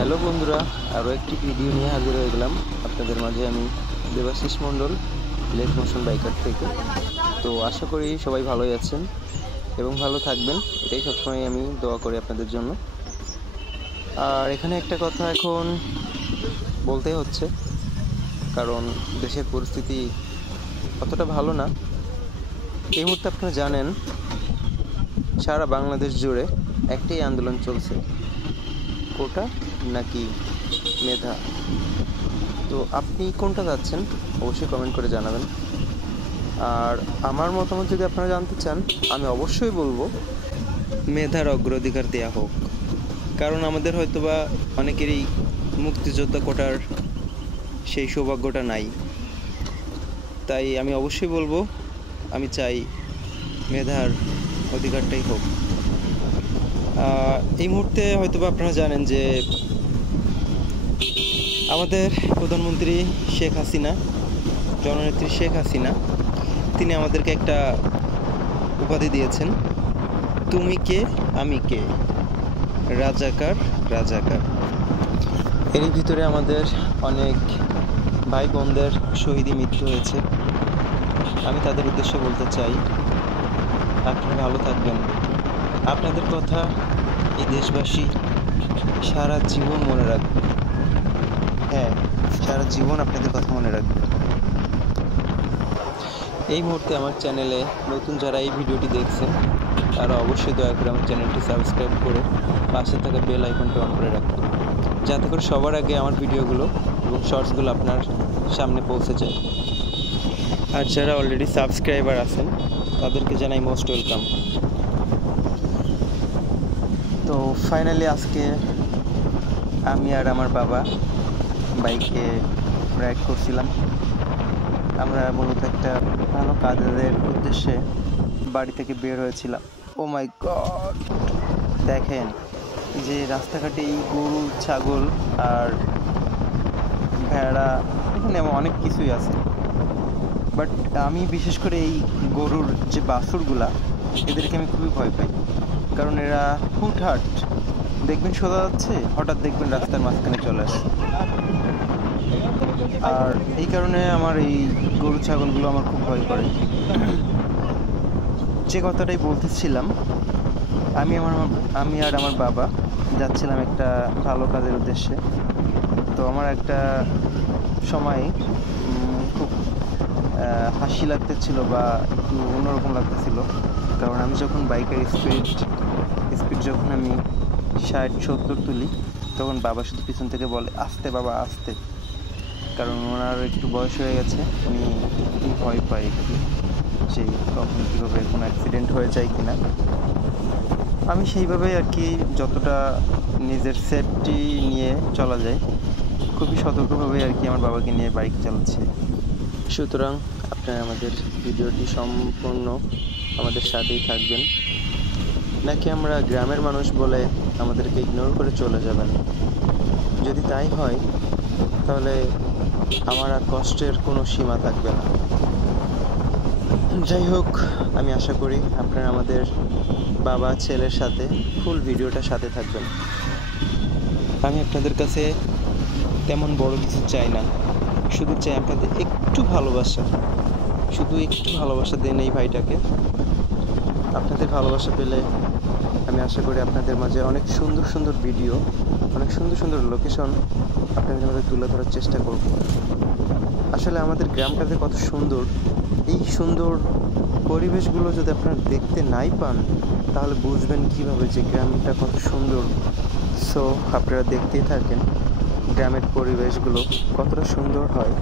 Hello বন্ধুরা, আরও একটি ভিডিও নিয়ে হাজির হয়ে গেলাম আপনাদের মাঝে। আমি দেবাশিস মণ্ডল, লেট মোশন বাইকার থেকে। তো আশা করি সবাই ভালোই আছেন এবং ভালো থাকবেন, এটাই সবসময় আমি দোয়া করি আপনাদের জন্য। আর এখানে একটা কথা এখন বলতে হচ্ছে, কারণ দেশের পরিস্থিতি অতটা ভালো না এই মুহূর্তে। আপনারা জানেন সারা বাংলাদেশ জুড়ে একটাই আন্দোলন চলছে, কোটা নাকি মেধা। তো আপনি কোনটা চাচ্ছেন অবশ্যই কমেন্ট করে জানাবেন। আর আমার মতামত যদি আপনারা জানতে চান, আমি অবশ্যই বলবো মেধার অগ্রাধিকার দেয়া হোক, কারণ আমাদের হয়তোবা অনেকেরই মুক্তিযোদ্ধা কোটার সেই সৌভাগ্যটা নাই। তাই আমি অবশ্যই বলবো, আমি চাই মেধার অধিকারটাই হোক। এই মুহূর্তে হয়তোবা আপনারা জানেন যে আমাদের প্রধানমন্ত্রী শেখ হাসিনা, জননেত্রী শেখ হাসিনা, তিনি আমাদেরকে একটা উপাধি দিয়েছেন, তুমি কে আমি কে, রাজাকার রাজাকার। এরই ভিতরে আমাদের অনেক ভাই বোনদের শহীদী মৃত্যু হয়েছে। আমি তাদের উদ্দেশ্যে বলতে চাই, আপনারা ভালো থাকবেন। আপনাদের কথা এই দেশবাসী সারা জীবন মনে রাখবে। হ্যাঁ, সারা জীবন আপনাদের কথা মনে রাখবে। এই মুহূর্তে আমার চ্যানেলে নতুন যারা এই ভিডিওটি দেখছেন, তারা অবশ্যই দয়া করে আমার চ্যানেলটি সাবস্ক্রাইব করে পাশে থাকা বেল আইকনটি অন করে রাখবেন, যাতে করে সবার আগে আমার ভিডিওগুলো এবং শর্টসগুলো আপনার সামনে পৌঁছে যায়। আর যারা অলরেডি সাবস্ক্রাইবার আছেন, তাদেরকে জানাই মোস্ট ওয়েলকাম। তো ফাইনালি আজকে আমি আর আমার বাবা বাইকে রাইড করছিলাম। আমরা মূলত একটা ভালো কাজের উদ্দেশ্যে বাড়ি থেকে বের হয়েছিলাম। ও মাই গড, দেখেন যে রাস্তাঘাটে এই গরু, ছাগল আর ভেড়া, এখানে অনেক কিছুই আছে। বাট আমি বিশেষ করে এই গরুর যে বাছুরগুলা, এদেরকে আমি খুবই ভয় পাই। কারণ এরা হুটহাট দেখবেন সোজা যাচ্ছে, হঠাৎ দেখবেন রাস্তার মাঝখানে চলে আসে। আর এই কারণে আমার এই গরু ছাগলগুলো আমার খুব ভয় করে। যে কথাটাই বলতেছিলাম, আমি আর আমার বাবা যাচ্ছিলাম একটা ভালো কাজের উদ্দেশ্যে। তো আমার একটা সময় খুব হাসি লাগতেছিল বা একটু অন্যরকম লাগতেছিল, কারণ আমি যখন বাইকের স্পিড যখন আমি 60-70 তুলি, তখন বাবা শুধু পিছন থেকে বলে, আস্তে বাবা আস্তে। কারণ ওনার একটু বয়স হয়ে গেছে, উনি খুবই ভয় পায় একটু যে কখন কীভাবে কোনো অ্যাক্সিডেন্ট হয়ে যায় কিনা। আমি সেইভাবেই আর কি, যতটা নিজের সেফটি নিয়ে চলা যায়, খুবই সতর্কভাবে আর কি আমার বাবাকে নিয়ে বাইক চালাচ্ছি। সুতরাং আপনারা আমাদের ভিডিওটি সম্পূর্ণ আমাদের সাথেই থাকবেন, নাকি আমরা গ্রামের মানুষ বলে আমাদেরকে ইগনোর করে চলে যাবেন। যদি তাই হয়, তাহলে আমার আর কষ্টের কোনো সীমা থাকবে না। যাই হোক, আমি আশা করি আপনারা আমাদের বাবা ছেলের সাথে ফুল ভিডিওটার সাথে থাকবেন। আমি আপনাদের কাছে তেমন বড় কিছু চাই না, শুধু চাই আপনাদের একটু ভালোবাসা, শুধু একটু ভালোবাসা দেন এই ভাইটাকে। আপনাদের ভালোবাসা পেলে আমি আশা করি আপনাদের মাঝে অনেক সুন্দর সুন্দর ভিডিও, অনেক সুন্দর সুন্দর লোকেশন আপনাদের মাঝে তুলে ধরার চেষ্টা করব। আসলে আমাদের গ্রামটাতে কত সুন্দর, এই সুন্দর পরিবেশগুলো যদি আপনারা দেখতে নাই পান, তাহলে বুঝবেন কীভাবে যে গ্রামটা কত সুন্দর। সো আপনারা দেখতেই থাকেন গ্রামের পরিবেশগুলো কতটা সুন্দর হয়।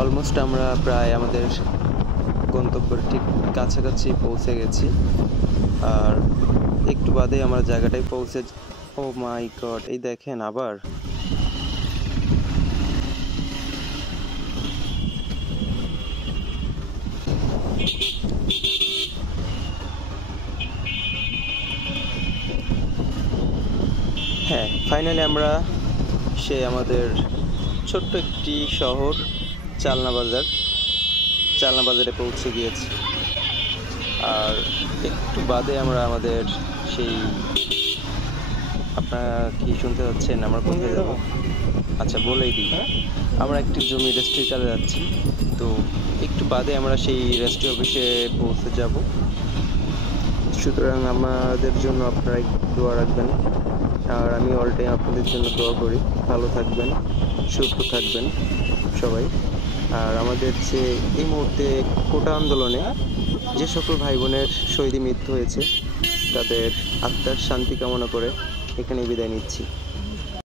অলমোস্ট আমরা প্রায় আমাদের গন্তব্যের ঠিক কাছাকাছি পৌঁছে গেছি, আর একটু বাদে আমরা জায়গাটায় পৌঁছে। ও মাই গড, এই দেখেন আবার হ্যাঁ, ফাইনালি আমরা আমাদের ছোট্ট একটি শহর চালনা বাজারে পৌঁছে গিয়েছি। আর একটু বাদে আমরা আমাদের সেই, আপনারা কি শুনতে যাচ্ছেন আমরা কোথায় যাব? আচ্ছা বলেই দিই, আমরা একটি জমি রেজিস্ট্রির কাজে যাচ্ছি। তো একটু বাদে আমরা সেই রেজিস্ট্রি অফিসে পৌঁছে যাব। সুতরাং আমাদের জন্য আপনারা একটু দোয়া রাখবেন, আর আমি অল টাইম আপনাদের জন্য দোয়া করি। ভালো থাকবেন, সুস্থ থাকবেন সবাই। আর আমাদের যে এই মুহূর্তে কোটা আন্দোলনে যে সকল ভাই বোনের শহীদ মৃত্যু হয়েছে, তাদের আত্মার শান্তি কামনা করে এখানে বিদায় নিচ্ছি।